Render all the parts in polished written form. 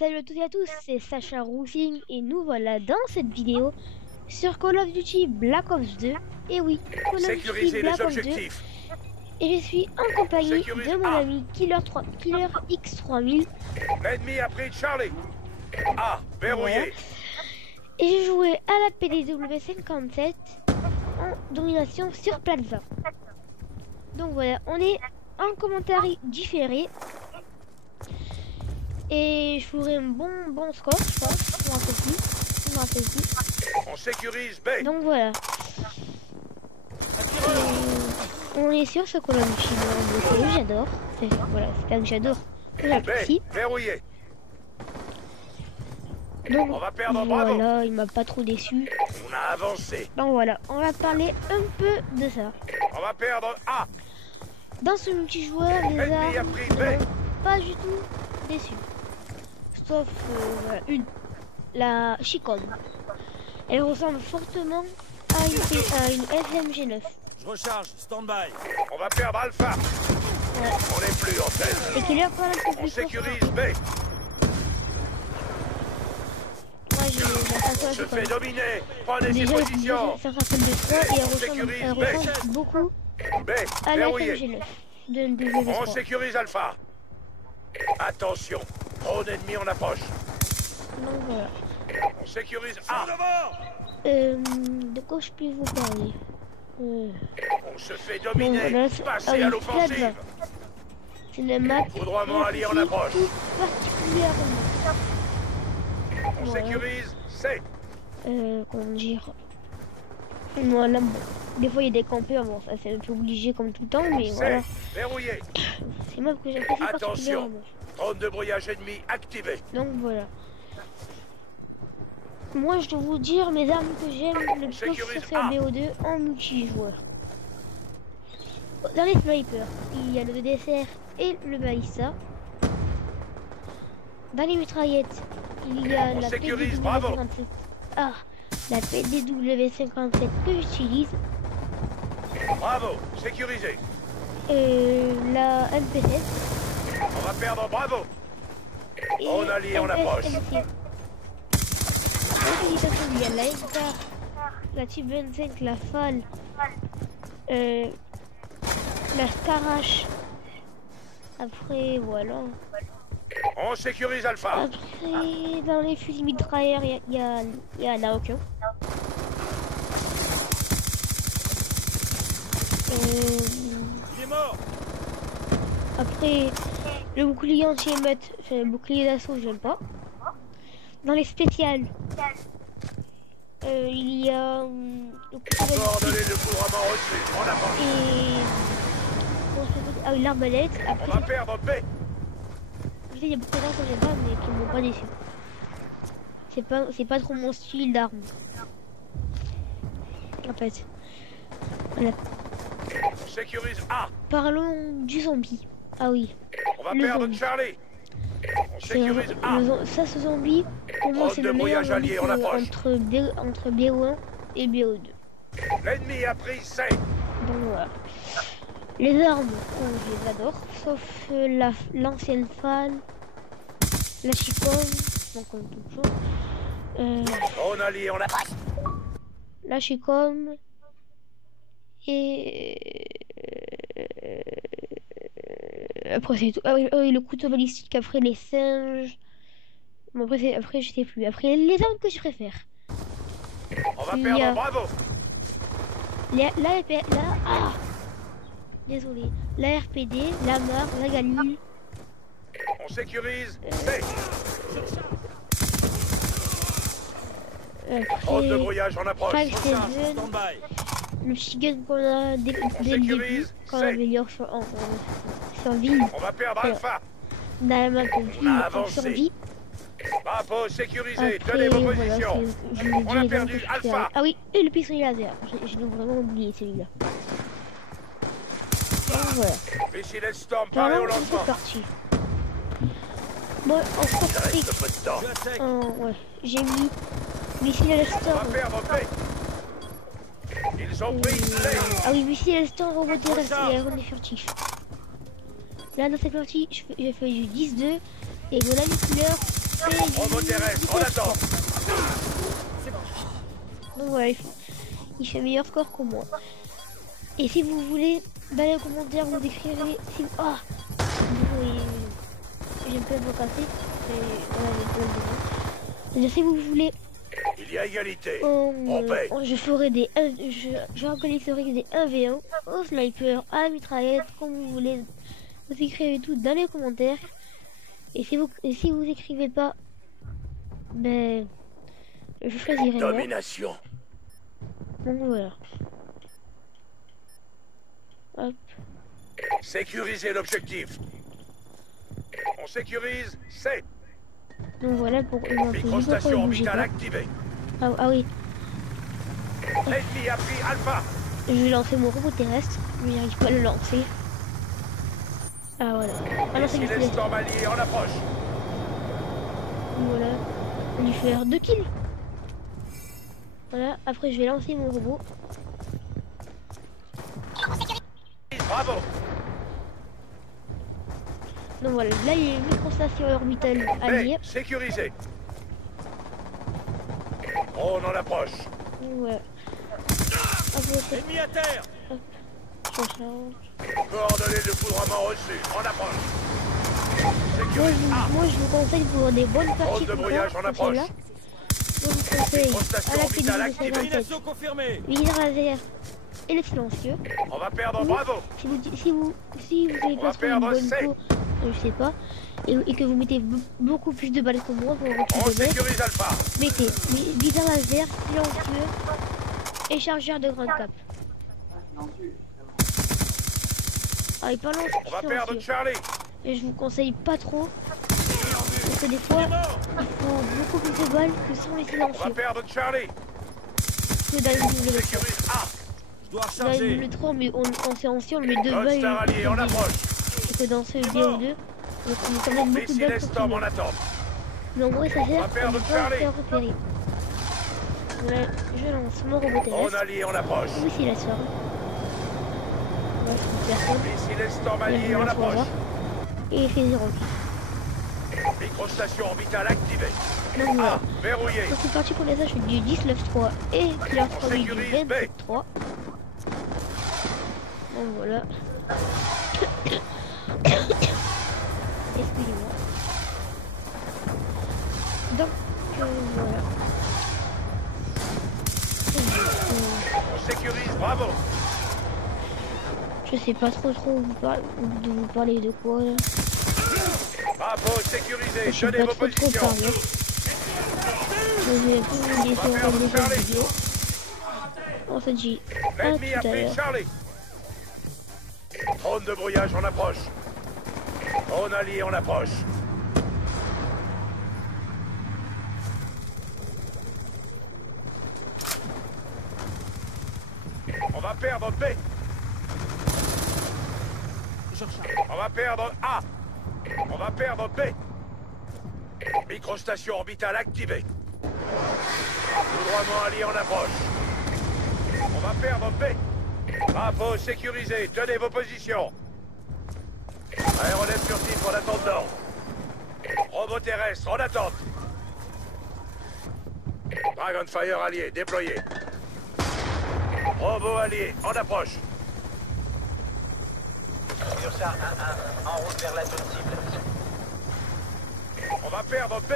Salut à toutes et à tous, c'est Sacha Roofing et nous voilà dans cette vidéo sur Call of Duty Black Ops 2. Et oui, Call of Duty Black Ops 2. Et je suis en compagnie de mon ami Killer X3000. L'ennemi a pris Charlie. Ah, verrouillé. Voilà. Et j'ai joué à la PDW57 en domination sur Plaza. Donc voilà, on est en commentaire différé. Et je ferai un bon score, je pense. Je m'en rappelle plus. On sécurise B. Donc voilà. On est sur ce Call of Duty que j'adore. Voilà, c'est pas que j'adore, que j'apprécie. Verrouillé. Donc on va perdre, voilà, bravo. il m'a pas trop déçu. On a avancé. Donc voilà, on va parler un peu de ça. On va perdre A. Dans ce multijoueur, les armes ne m'ont pas du tout déçu. Sauf voilà, la Chicom. Elle ressemble fortement à une FMG9. Je recharge, stand-by. On va perdre Alpha. Ouais. On n'est plus en tête. Et qu'il est encore un peu On plus sécurise B. Moi j'ai On se fait dominer. Prenez ses positions. Ça rappelle de 3 et elle ressemble beaucoup B. à la Verrouillé. FMG9 de WV3. On sécurise Alpha. Attention. Drone ennemi en approche. Donc voilà. On sécurise A. De quoi je peux vous parler On se fait dominer. Bon, voilà, Passez à l'offensive. C'est une map Foudroiement allié en approche. tout particulièrement. On Voilà. sécurise C. Comment dire, voilà, bon. Des fois il y a des campeurs, bon ça c'est un peu obligé comme tout le temps, mais C. voilà. Verrouillé. C'est moi que j'apprécie Attention. particulièrement. Drone de brouillage ennemi activé. Donc voilà. Moi je dois vous dire mes armes que j'aime le plus sur BO2 en multijoueur. Dans les snipers, il y a le DSR et le balista. Dans les mitraillettes, il y a la PDW57. Ah, la PDW57 que j'utilise. Bravo, sécurisé. La MP7. On va perdre, bravo. On allie en approche. Il y a la SDAR, la Type 25, la FAL, la Scarache. Après, voilà. On sécurise Alpha. Après, dans les fusils mitrailleurs, il y a la Naokyo. Il est mort. Après, le bouclier anti-émeute, le bouclier d'assaut, j'aime pas. Dans les spéciales, il y a le couteau Coordonnées de foudroiement reçu. En approche. et ah oui, l'arbalète. On Après, va perdre B. il y a beaucoup d'armes que j'aime pas, mais qui m'ont pas déçu. C'est pas trop mon style d'arme. En fait. Voilà. On sécurise A. Parlons du zombie. Ah oui. On va Le perdre zombie. Charlie. On sécurise A. Ça, ce zombie, pour moi, c'est le meilleur zombie entre BO1 et BO2. L'ennemi a pris C. Donc voilà. Les armes, je les adore, sauf l'ancienne fan, la Chicom, donc comme toute chose. On allie en approche. La Chicom et après c'est tout. Ah oui, le couteau balistique, après les singes. Bon, après je sais plus. Après les armes que je préfère. On va perdre, bravo. Désolé. La RPD, la MAR, la Galil. On sécurise C. Drone de brouillage en approche. 5-7, Stand-by. le Shigun qu'on a dès le début, quand on améliore sur vie. On va perdre Alpha. Dans la map de vie, sur vie. Bravo, sécurisé. Après, Donnez vos voilà, positions. On a perdu Alpha. Ah oui, et le pistolet laser. Je l'ai vraiment oublié celui-là. Voilà. Missile Storm, parlez au lancement. C'est parti. Bon, en statistique, Reste peu de temps. ouais, j'ai mis missile On Storm. va perdre B. Ils ont pris C. Ah oui, missile Storm, robot terrestre et aéronef furtif. Là, dans cette partie, j'ai fait du 10-2 et voilà les couleurs Robot terrestre, on attend. Donc voilà, il fait meilleur score que moi. Et si vous voulez, dans les commentaires, vous écrirez si... Ah, j'ai un peu à vous casser. C'est-à-dire si vous voulez... Il y a égalité. On paye. Je ferai des... Je organiserai des 1v1 au sniper, à la mitraillette, comme vous voulez. Vous écrivez tout dans les commentaires. Et si vous écrivez pas, ben... Je choisirai moi. Domination. Donc voilà. Hop. Sécuriser l'objectif. On sécurise, c'est. Donc voilà pour une microstation orbitale activée. Ah oui. L'ennemi a pris Alpha. Je vais lancer mon robot terrestre, mais j'arrive pas à le lancer. Ah voilà. Ah non, c'est le storm allié en approche. Voilà. On va lui faire 2 kills. Voilà, après je vais lancer mon robot. Bravo. Donc voilà, là il y a une microstation orbitale alliée. Sécurisé. On en approche. Ouais. Ennemi à terre. Coordonnées de foudrement reçu. En approche. Moi je vous conseille pour des bonnes parties de brouillage en approche. Là. Je vous conseille à la P257, viseur laser et le silencieux. On va perdre, bravo. Si vous avez pas trouvé une bonne peau, je sais pas, et que vous mettez beaucoup plus de balles que moi pour votre sécurise Alpha. Mettez viseur laser, silencieux et chargeur de grande cap. Ah, et pas long, on va perdre Charlie. Et je vous conseille pas trop. Parce que des fois, il faut beaucoup plus de balles que sans les silencieux. On va perdre Charlie. Que dans le sécurise A. Je dois recharger. Dans le 3, mais en silencieux, on met 2 balles. Allié, on approche. Et que dans ce BO2, on met quand même beaucoup de balles. Storm en attente. Mais en vrai, ça sert à ne pas faire repérer. Voilà, je lance mon robot terrestre. On allié, on approche. Oui, c'est la soeur. Moi, je trouve personne. Missile Storm allié, on approche. Et il fait 0. Microstation orbitale activée. Donc voilà. Verrouillé. Donc c'est parti pour les je fais du 19-3 et Killer 3 du 27-3. Donc voilà. Excusez-moi. Donc voilà. On sécurise, bravo. Je sais pas trop de vous parler de quoi là. Bravo, sécurisé, je donnez vos positions. Je vais vous laisser regarder les vidéos. En fait, j'ai un tout à l'heure. Charlie. Drone de brouillage en approche. Drone allié en approche. On va perdre B. On va perdre A. On va perdre B. Microstation orbitale activée. Foudroiement allié en approche. On va perdre B. Bravo, sécurisé. Tenez vos positions. Aéronef furtif en attente d'ordre. Robot terrestre en attente. Dragonfire allié déployé. Robot allié en approche. Ursa 1-1, en route vers la zone cible. On va perdre B.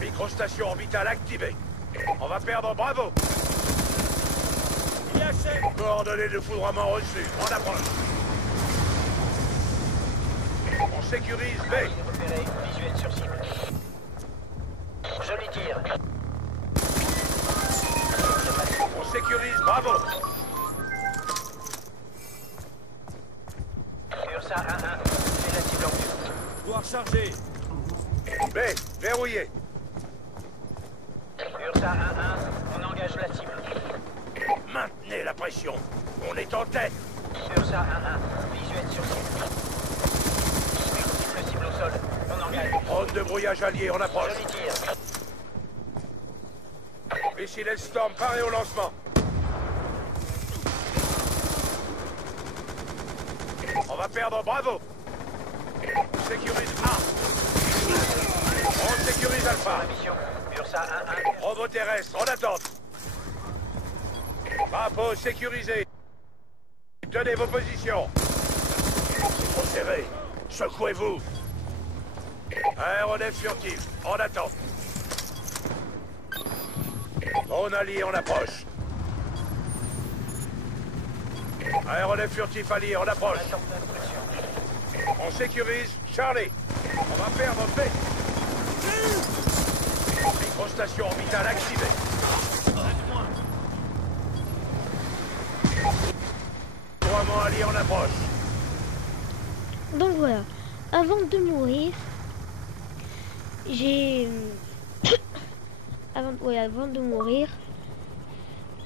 Microstation orbitale activée. On va perdre Bravo. Coordonnées de foudroiement reçues. En approche. On sécurise B. Repéré, visuel sur cible. Joli tir. On sécurise Bravo. Ursa 1-1, c'est la cible en vue. Dois recharger. B, verrouillé. Ursa 1-1, on engage la cible. Maintenez la pression. On est en tête. Ursa 1-1, visuel sur cible. Multiple cible au sol, on engage. Drone de brouillage allié en approche. Joli tir. Missile Storm paré au lancement. On va perdre Bravo. Sécurise A. Alpha 1-1. Robot terrestre, en attente. Bravo, sécurisé. Tenez vos positions. C'est trop serré. Secouez-vous. Aéronef furtif, en attente. Drone allié en approche. Aéronef furtif allié en approche. Attente d'instruction. On sécurise Charlie. On va perdre B. Microstation orbitale activée. Déploiement allié en approche. Donc voilà, avant de mourir, j'ai... avant de mourir,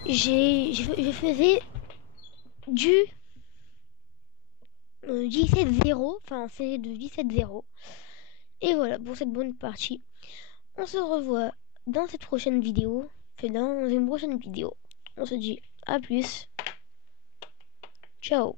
je faisais du 17-0, enfin c'est de 17-0. Et voilà pour cette bonne partie. On se revoit dans cette prochaine vidéo. Dans une prochaine vidéo. On se dit à plus. Ciao.